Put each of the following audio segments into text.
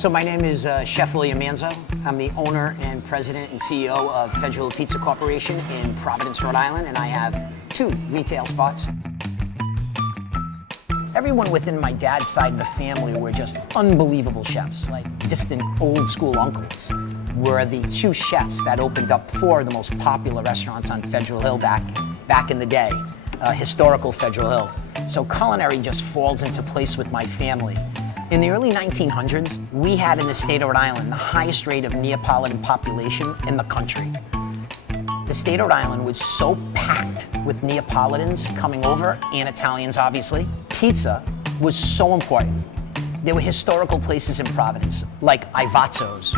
So my name is Chef William Manzo. I'm the owner and president and CEO of Federal Hill Pizza Corporation in Providence, Rhode Island, and I have 2 retail spots. Everyone within my dad's side of the family were just unbelievable chefs, like distant old school uncles were the 2 chefs that opened up 4 of the most popular restaurants on Federal Hill back in the day, historical Federal Hill. So culinary just falls into place with my family. In the early 1900s, we had in the state of Rhode Island the highest rate of Neapolitan population in the country. The state of Rhode Island was so packed with Neapolitans coming over, and Italians obviously. Pizza was so important. There were historical places in Providence, like Ivazzo's,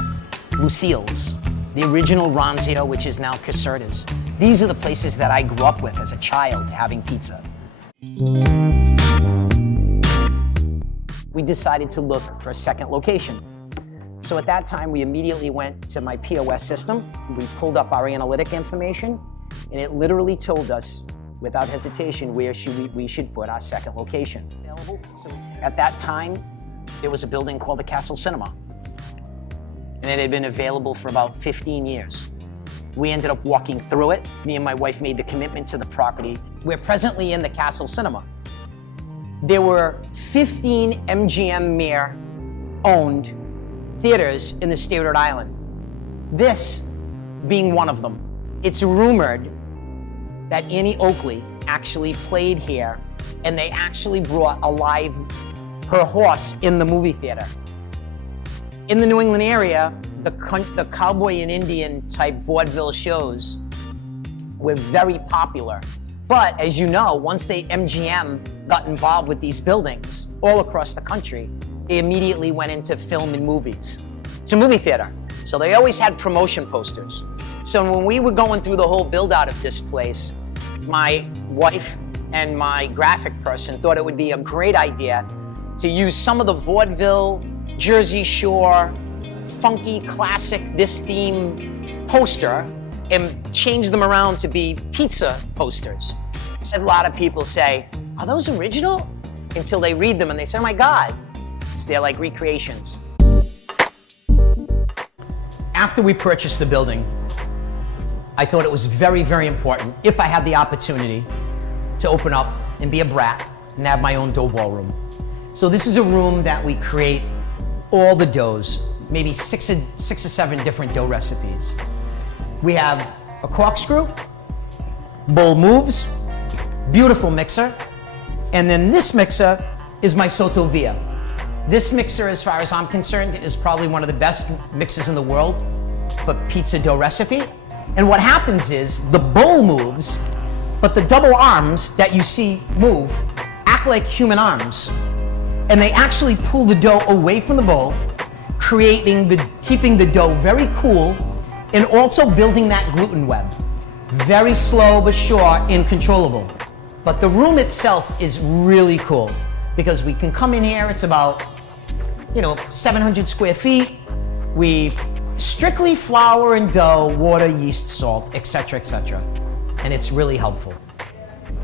Lucille's, the original Ronzio, which is now Caserta's. These are the places that I grew up with as a child having pizza. We decided to look for a second location. So at that time, we immediately went to my POS system. We pulled up our analytic information, and it literally told us, without hesitation, where we should put our second location. So at that time, there was a building called the Castle Cinema, and it had been available for about 15 years. We ended up walking through it. Me and my wife made the commitment to the property. We're presently in the Castle Cinema. There were 15 MGM Mere owned theaters in the state of Rhode Island. This being one of them. It's rumored that Annie Oakley actually played here, and they actually brought alive her horse in the movie theater. In the New England area, the cowboy and Indian type vaudeville shows were very popular. But as you know, once MGM got involved with these buildings all across the country, they immediately went into film and movies. It's a movie theater, so they always had promotion posters. So when we were going through the whole build out of this place, my wife and my graphic person thought it would be a great idea to use some of the vaudeville, Jersey Shore, funky, classic, this theme poster and change them around to be pizza posters. A lot of people say, are those original? Until they read them and they say, oh my God, they're like recreations. After we purchased the building, I thought it was very, very important, if I had the opportunity, to open up and be a brat and have my own dough ball room. So this is a room that we create all the doughs, maybe 6 or 7 different dough recipes. We have a corkscrew, bowl moves, beautiful mixer, and then this mixer is my Sotto Via. This mixer, as far as I'm concerned, is probably one of the best mixers in the world for pizza dough recipe. And what happens is the bowl moves, but the double arms that you see move act like human arms, and they actually pull the dough away from the bowl, keeping the dough very cool, and also building that gluten web. Very slow but sure and controllable. But the room itself is really cool because we can come in here, it's about 700 square feet. We strictly flour and dough, water, yeast, salt, etc., etc. And it's really helpful.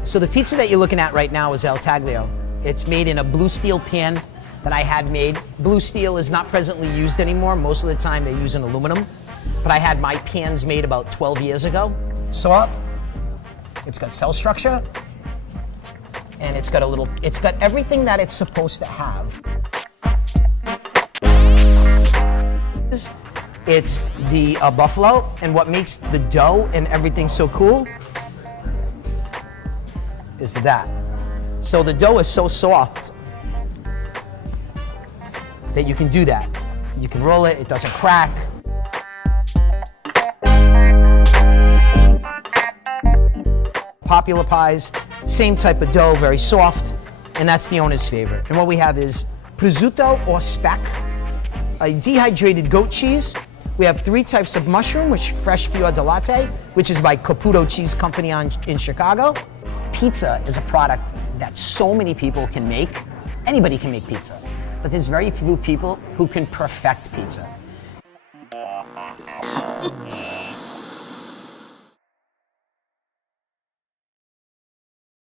So the pizza that you're looking at right now is El Taglio. It's made in a blue steel pan that I had made. Blue steel is not presently used anymore. Most of the time they use an aluminum. But I had my pans made about 12 years ago. Soft, it's got cell structure, and it's got everything that it's supposed to have. It's the buffalo, and what makes the dough and everything so cool is that. So the dough is so soft that you can do that. You can roll it, it doesn't crack. Popular pies, same type of dough, very soft, and that's the owner's favorite. And what we have is prosciutto or speck, a dehydrated goat cheese. We have 3 types of mushroom, which fresh fior di latte, which is by Caputo Cheese Company in Chicago. Pizza is a product that so many people can make. Anybody can make pizza, but there's very few people who can perfect pizza.